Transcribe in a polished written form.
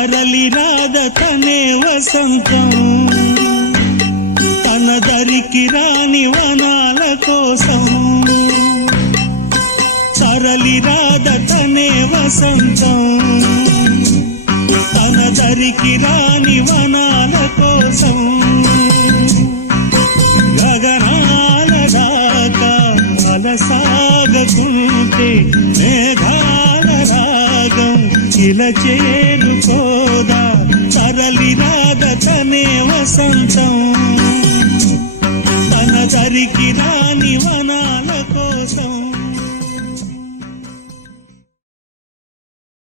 తరలి రాదతనే వసంతం తన దరికి రాని వనాల కోసం తరలి రాదతనే వసంతం తన దరికి రాని వనాల కోసం గగనాల దాకా అలసాగకుంటే మేఘాల రాగం ఇలా చేరుకోదా తరలి రాదతనే వసంతం తన దరికి రాని వనాల